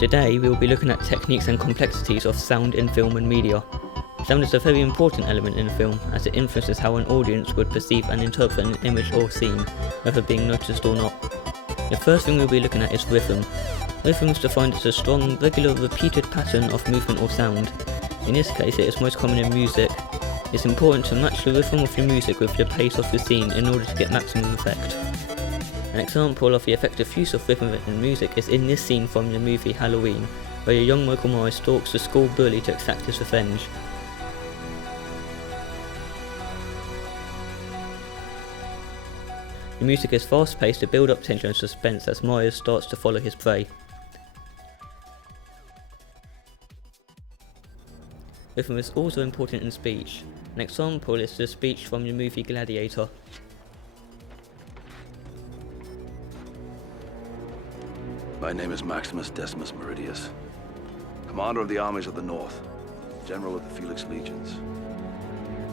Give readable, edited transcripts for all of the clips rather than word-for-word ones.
Today we will be looking at techniques and complexities of sound in film and media. Sound is a very important element in a film, as it influences how an audience would perceive and interpret an image or scene, whether being noticed or not. The first thing we'll be looking at is rhythm. Rhythm is defined as a strong, regular, repeated pattern of movement or sound. In this case, it is most common in music. It's important to match the rhythm of your music with the pace of the scene in order to get maximum effect. An example of the effective use of rhythm in music is in this scene from the movie Halloween, where a young Michael Myers stalks the school bully to exact his revenge. The music is fast-paced to build up tension and suspense as Myers starts to follow his prey. Rhythm is also important in speech. An example is the speech from the movie Gladiator. My name is Maximus Decimus Meridius, commander of the armies of the North, general of the Felix Legions,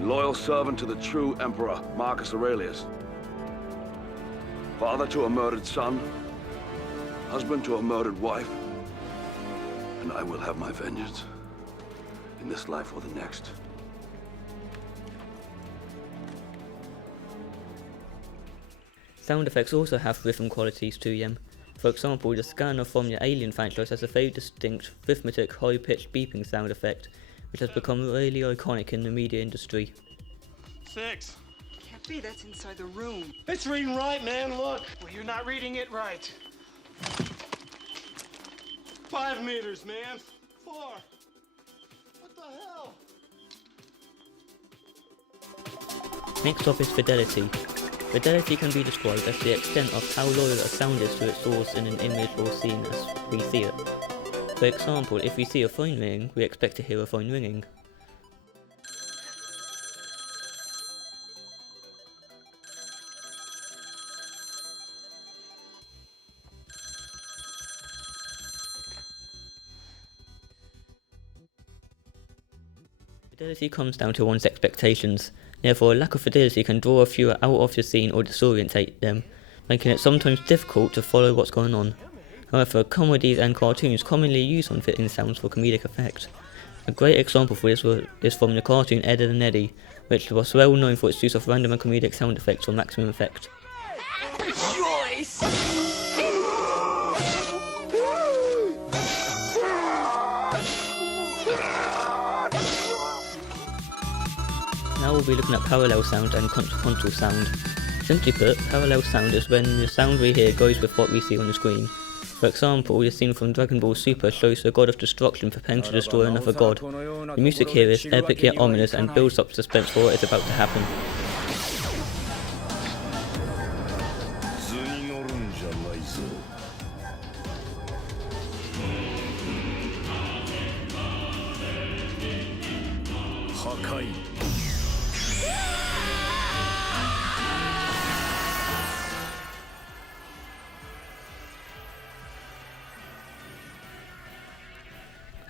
loyal servant to the true emperor Marcus Aurelius, father to a murdered son, husband to a murdered wife, and I will have my vengeance, in this life or the next. Sound effects also have rhythm qualities to them. For example, the scanner from the Alien franchise has a very distinct, rhythmic, high-pitched beeping sound effect, which has become really iconic in the media industry. 6. Can't be, that's inside the room. It's reading right, man, look. Well, you're not reading it right. 5 meters, man. 4. What the hell? Next up is fidelity. Fidelity can be described as the extent of how loyal a sound is to its source in an image or scene as we see it. For example, if we see a phone ringing, we expect to hear a phone ringing. Fidelity comes down to one's expectations. Therefore, a lack of fidelity can draw a viewer out of the scene or disorientate them, making it sometimes difficult to follow what's going on. However, comedies and cartoons commonly use unfitting sounds for comedic effect. A great example for this is from the cartoon Ed, Edd n Eddy, which was well known for its use of random and comedic sound effects for maximum effect. Joyce! Now we'll be looking at parallel sound and contrapuntal sound. Simply put, parallel sound is when the sound we hear goes with what we see on the screen. For example, the scene from Dragon Ball Super shows the god of destruction preparing to destroy another god. The music here is epic yet ominous and builds up suspense for what is about to happen.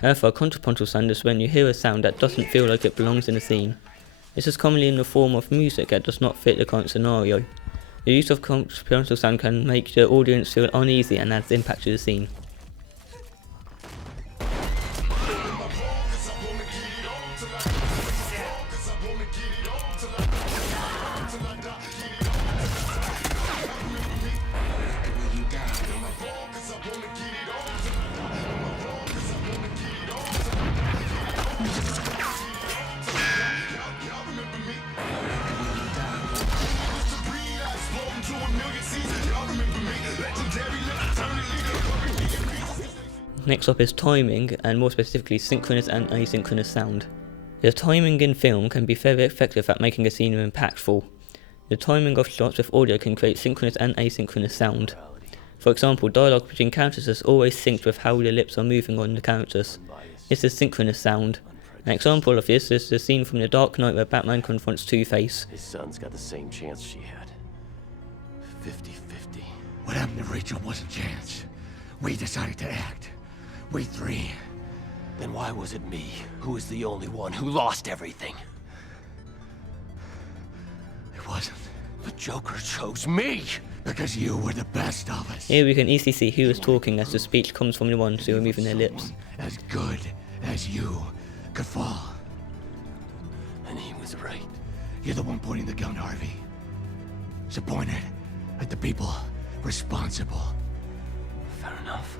However, contrapuntal sound is when you hear a sound that doesn't feel like it belongs in the scene. This is commonly in the form of music that does not fit the current scenario. The use of contrapuntal sound can make the audience feel uneasy and adds impact to the scene. Next up is timing, and more specifically synchronous and asynchronous sound. The timing in film can be very effective at making a scene impactful. The timing of shots with audio can create synchronous and asynchronous sound. For example, dialogue between characters is always synced with how the lips are moving on the characters. This is synchronous sound. An example of this is the scene from The Dark Knight where Batman confronts Two-Face. His son's got the same chance she had. 50-50. What happened to Rachel wasn't chance. We decided to act. We three. Then why was it me who was the only one who lost everything? It wasn't. But Joker chose me! Because you were the best of us. Here we can easily see who is talking as the speech comes from the ones who are moving their lips. As good as you could fall. And he was right. You're the one pointing the gun, Harvey. So point it at the people responsible. Fair enough.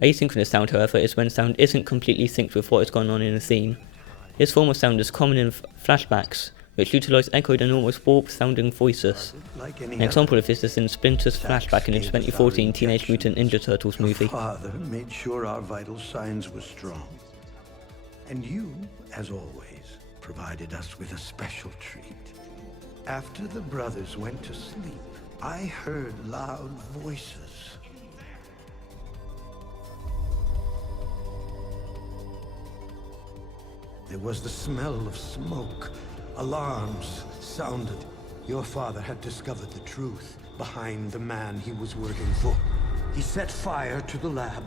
Asynchronous sound, however, is when sound isn't completely synced with what is going on in a scene. This form of sound is common in flashbacks, which utilise echoed and almost warped-sounding voices. An example of this is in Splinter's flashback in the 2014 Teenage Mutant Ninja Turtles movie. Father made sure our vital signs were strong. And you, as always, provided us with a special treat. After the brothers went to sleep, I heard loud voices. There was the smell of smoke. Alarms sounded. Your father had discovered the truth behind the man he was working for. He set fire to the lab.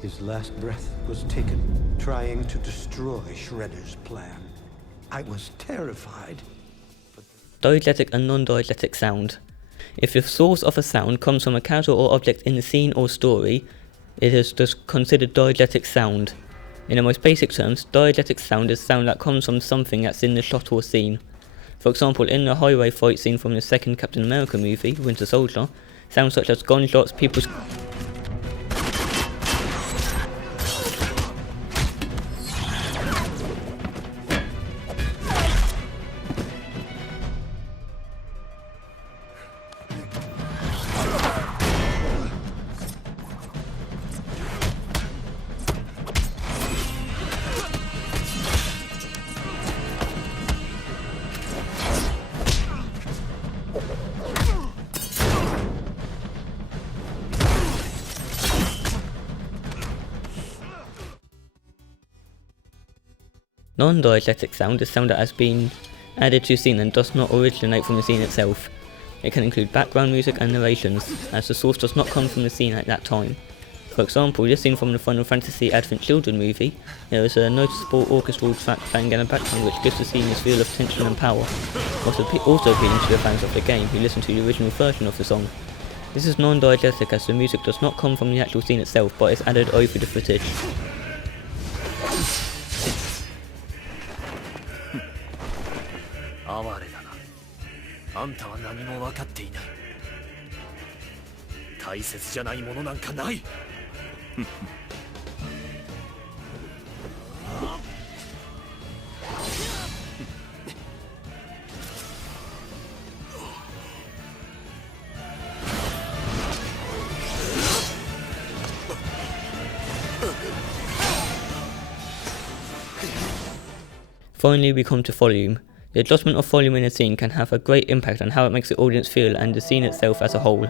His last breath was taken, trying to destroy Shredder's plan. I was terrified. Diegetic and non-diegetic sound. If the source of a sound comes from a character or object in the scene or story, it is just considered diegetic sound. In the most basic terms, diegetic sound is sound that comes from something that's in the shot or scene. For example, in the highway fight scene from the second Captain America movie, Winter Soldier, sounds such as gunshots, people's Non-diegetic sound is sound that has been added to a scene and does not originate from the scene itself. It can include background music and narrations, as the source does not come from the scene at that time. For example, this scene from the Final Fantasy Advent Children movie, there is a noticeable orchestral track playing in the background which gives the scene this feel of tension and power, also appealing to the fans of the game who listen to the original version of the song. This is non-diegetic as the music does not come from the actual scene itself but is added over the footage. 哀れだな。あんたは何も分かっていない。大切じゃないものなんかない。Finally, we come to volume. The adjustment of volume in a scene can have a great impact on how it makes the audience feel and the scene itself as a whole.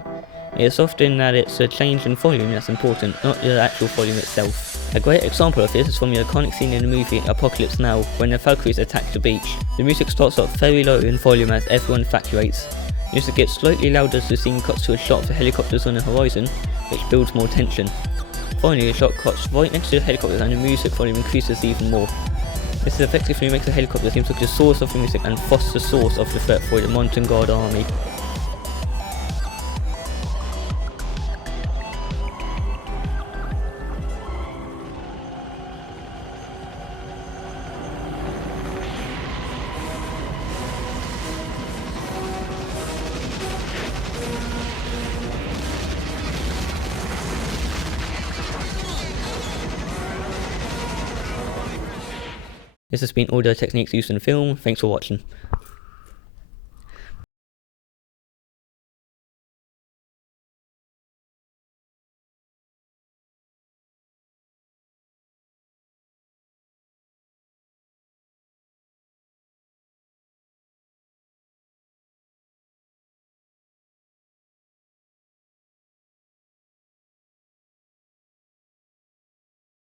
It is often that it's a change in volume that's important, not the actual volume itself. A great example of this is from the iconic scene in the movie Apocalypse Now, when the Valkyries attack the beach. The music starts off very low in volume as everyone evacuates. The music gets slightly louder as the scene cuts to a shot of the helicopters on the horizon, which builds more tension. Finally, the shot cuts right next to the helicopters and the music volume increases even more. This effectively makes the helicopter seem like the source of the music and thus the source of the threat for the Mountain Guard army. This has been audio techniques used in film. Thanks for watching.